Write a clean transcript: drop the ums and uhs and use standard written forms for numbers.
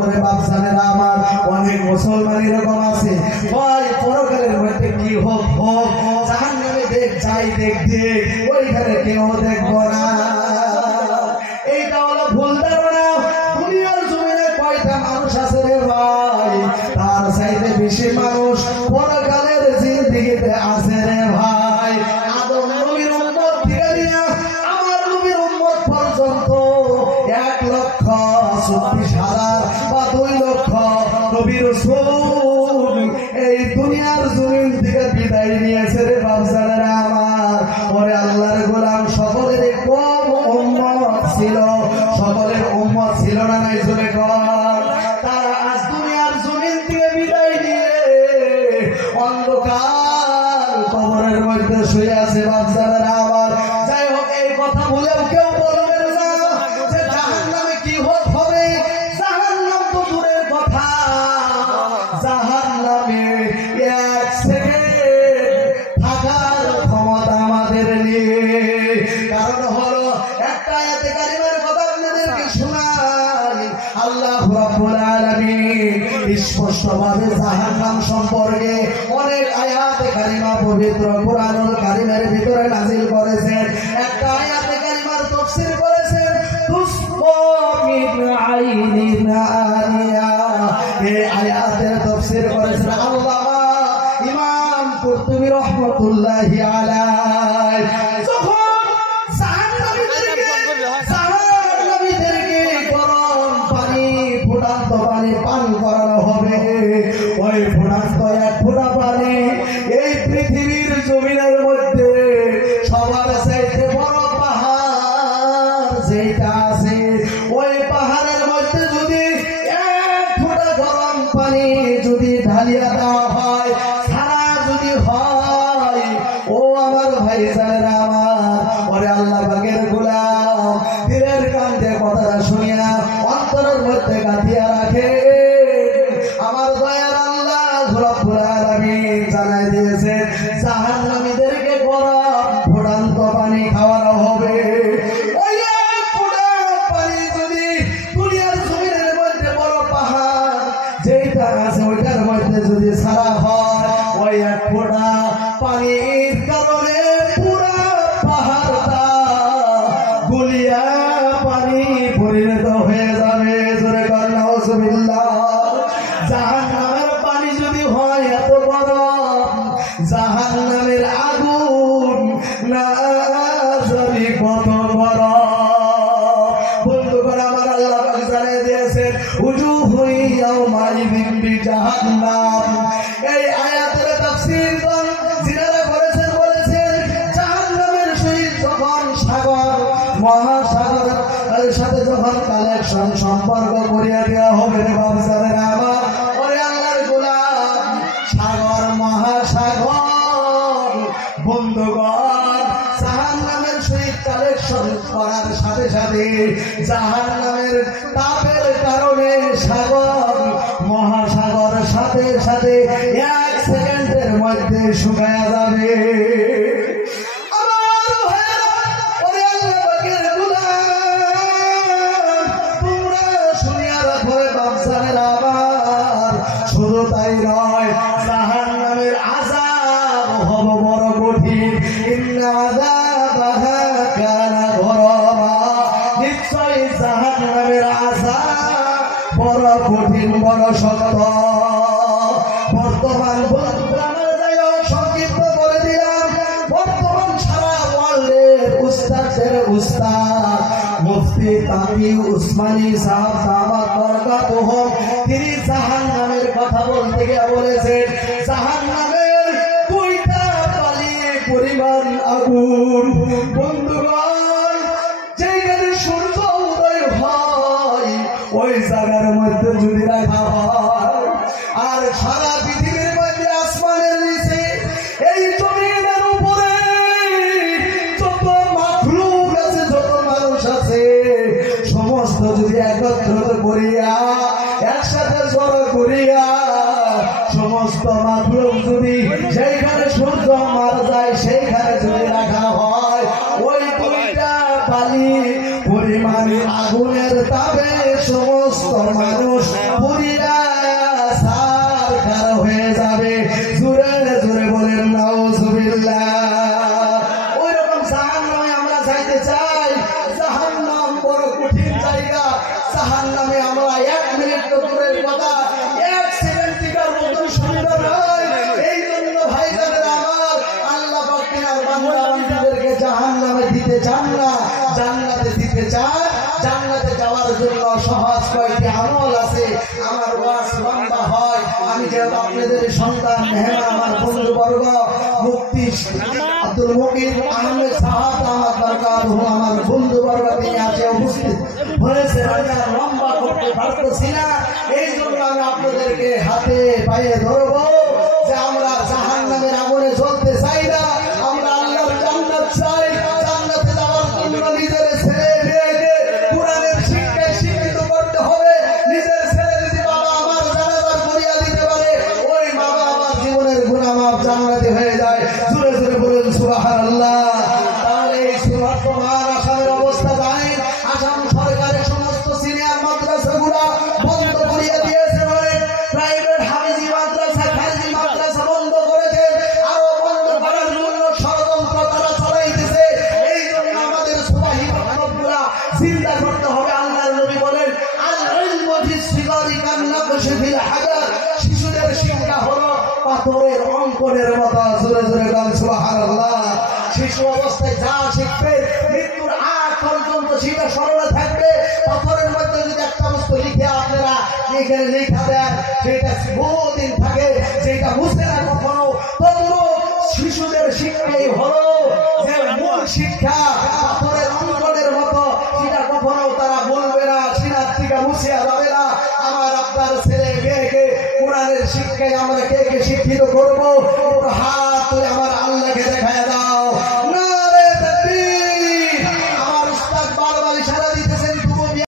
করে বাপসানেরা আমার অনেক মুসলমান এরকম আছে ভাই পরকালের মধ্যে কি হোক হোক জাহান্নামে দেখ যাই দেখ দেখ ওইখানে কেউ দেখবো না। এইটা হলো ভুল ধারণা। দুনিয়ার জমিনে কয়টা মানুষ আছে রে ভাই, তার চাইতে বেশি মানুষ পরকালের জিন্দেগিতে আছে রে ভাই। আদম নবীর উম্মত থেকে নিয়ে আমার নবীর উম্মত পর্যন্ত 1,36,000 বা 2 লক্ষ নবীর রাসূল এই দুনিয়ার জমিন থেকে বিদায় নিয়েছে রে বাপজানেরা আমার। ওরে আল্লাহর গোলাম সকলের কম উম্মত ছিল, সকলের উম্মত ছিল না নাই জোরে কর। তারা আজ দুনিয়ার জমিন থেকে বিদায় নিয়ে অন্ধকার কবরের মধ্যে শুয়ে আছে বাপজানেরা আমার। যাই হোক, এই কথা বলেও কেউ বলবেন না যে জাহান্নামে কি হবে। জাহান্নাম তো দূরের কথা, জাহান্নামে 1 সেকেন্ড থাকার ক্ষমতা আমাদের নেই। কারণ হলো একটা আয়াতে কারিমার কথা আপনাদেরকে শোনাই। আল্লাহ রাব্বুল আলামিন স্পষ্টভাবে জাহান্নাম সম্পর্কে অনেক আয়াতে কারিমা পবিত্র কুরআনুল কারীমের ভিতরে নাযিল করেছেন। একটা আয়াতে কারিমার তাফসীর করেছেন তুসকা মিন আইনিন আনিয়া। এই আয়াতের তাফসীর করেছেন আল্লামা ইমাম কুরতুবী রাহমাতুল্লাহি আলাইহি। যখন জাহান্নামীদেরকে গরম পানি, ফুটান্ত পানি পান করানো হবে, ওই ফুটান্ত 1 ফোঁটা পানি এই পৃথিবীর জমিনের মধ্যে সবার চাইতে বড় পাহাড় যেটা আছে, ওই পাহাড়ের মধ্যে যদি 1 ফোঁটা গরম পানি যদি ঢালিয়া দেওয়া হয়, সারা যদি হয়, ও আমার ভাই জানেরা আমার, ওরে আল্লাহ পাকের গোলাম দিলের কান্দে কথাটা শুনিয়া অন্তরের মধ্যে গাঁথিয়া রাখে। আমার দয়ার আল্লাহ রাব্বুল আলামিন জানাই দিয়েছে জাহান্নামীদেরকে গরম ফুটান্ত পানি খাওয়ানো হবে। ওই 1 ফোঁটা পানি যদি দুনিয়ার জমিনের মধ্যে বড় পাহাড় যেটা আছে ওইটার মধ্যে যদি ছাড়া হয়, ওই 1 ফোঁটা পানির কারণে পুরা পাহাড়টা গুলিয়া পানি পরিণত হয়ে যাবে। জোরে কর নাউজুবিল্লাহ। জাহান্নামের পানি যদি হয় এত গরম, জাহান্নামের আগুন না জানি কত গরম। বন্ধুগণ আমার, আল্লাহ পাক জানিয়ে দিয়েছেন উজুহু ইয়াউমাইযিন বিজাহান্নাম। এই আয়াতের তাফসীর যিনারা করেছেন বলেছেন জাহান্নামের সহিত যখন সাগর মহাসাগরের সাথে যখন কালেকশন সম্পর্ক করিয়া দেওয়া হবে রে বাপজানেরা আমার, ওরে আল্লাহর গোলাম সাগর মহাসাগর বন্ধুগণ জাহান্নামের সহিত কালেকশন করার সাথে সাথে জাহান্নামের তাপের কারণে সাগর মহাসাগর সাথে সাথে 1 সেকেন্ডের মধ্যে শুকায়া যাবে। শুধু তাই নয়, জাহান্নামের আযাব হবে বড় কঠিন। ইন্না আযাবাহা কানা গরামা। নিশ্চয় জাহান্নামের আযাব বড় কঠিন, বড় শক্ত। বর্তমান সংক্ষিপ্ত করে দিলাম, বর্তমান সারা ওয়ার্ল্ডের উস্তাদের উস্তাদ মুফতি তাকি উসমানী সাহেব দামাত বরকাতুহুম, তিনি জাহান্নামের কথা বলতে গিয়ে বলেছেন জাহান্নামের 2টা পালি পরিমাণ আগুন। বন্ধুগণ, যেখানে সূর্য উদয় হয় ওই জায়গার মধ্যে যদি রাখা হয়, আর সারা পৃথিবীর মধ্যে আসমানের নিচে এই জমিনের উপরে যত মাখলুক আছে, যত মানুষ আছে, সমস্ত যদি একত্রিত করিয়া একসাথে জড়ো করিয়া সমস্ত মাখলুক যদি সেইখানে সূর্য মারা যায় সেইখানে যদি রাখা হয়, ওই 2টা বালি পরিমাণ আগুনের তাপে সমস্ত মানুষ পুরিয়া সারকার হয়ে যাবে। জোরে জোরে বলেন নাউজুবিল্লাহ। ওইরকম জাহান্নামে আমরা যাইতে চাই। জাহান্নাম বড় কঠিন জায়গা। জাহান্নামে আমরা 1 মিনিট দূরের কথা, 1 সেকেন্ড টিকার মতন সুন্দর নয়। এই জন্য ভাইজানের আমার আল্লাহ পাক তিনার বান্দা-বান্দীদেরকে জাহান্নামে দিতে চান না, জান্নাতে দিতে চান। জান্নাতে যাওয়ার জন্য সহজ কয়েকটি আমল আছে। আমার ওয়াজ লম্বা হয়, আমি যেহেতু আপনাদের সন্তান, মেহমান, আমার বন্ধুবর্গ, মুফতি আব্দুল মুকির আহমেদ সাহাব আমার দরকার, আমার বন্ধুবর্গ তিনি আছে উপস্থিত হয়েছে, আমি আর লম্বা করতে পারতেছি না। এই জন্য আমি আপনাদেরকে হাতে পায়ে ধরবো যে আমরা জাহান্নামের আগুনে জ্বলতে চাই না, আমরা আল্লাহর জান্নাত চাই। জান্নাতে যাওয়ার জন্য নিজের ছেলে মেয়েকে কোরআনের শিক্ষায় শিক্ষিত করতে হবে। নিজের ছেলে যদি বাবা আমার জানাজার করিয়া দিতে পারে, ওই বাবা আমার জীবনের গুনাহ মাফ জান্নাতে হয়ে যায়। জোরে জোরে বলেন সুবহানাল্লাহ। তাহলে এই বর্তমান আসামের অবস্থা জানেন। আসাম সরকারের সমস্ত সিনিয়র মাদ্রাসাগুলা বন্ধ করিয়া দিয়েছে, প্রাইভেট হাফেজি মাদ্রাসা, খারিজি মাদ্রাসা বন্ধ করেছে, আরো বন্ধ করার জন্য ষড়যন্ত্র তারা চালাইতেছে। এই জন্য আমাদের সুবাহি বক্তব্যগুলা চিন্তা করতে হবে। আল্লাহর নবী বলেন, আল ইলমু ফিস সিগারি কান্নাকশি ফিল হাজার। শিশুদের শিক্ষা হলো পাথরের অঙ্কনের মতো। জোরে জোরে বলেন সুবহানাল্লাহ। শিশু অবস্থায় যা শিখবে মৃত্যুর আগ পর্যন্ত সেটা স্মরণে থাকবে। পাথরের মধ্যে যদি একটা বস্তু লিখে আপনারা এখানে লেখা দেন, সেটা বহুদিন থাকে, যেটা মুছে না কখনো। তদ্রূপ শিশুদের শিক্ষাই হলো যে মূল শিক্ষা, পাথরের অঙ্কনের মতো, সেটা কখনো তারা বলবে না, সিনার থেকে মুছিয়া যাবে না। আমার আপনার ছেলে মেয়েকে কোরআনের শিক্ষায় আমরা কে কে শিক্ষিত করবো? হাত তুলে আমার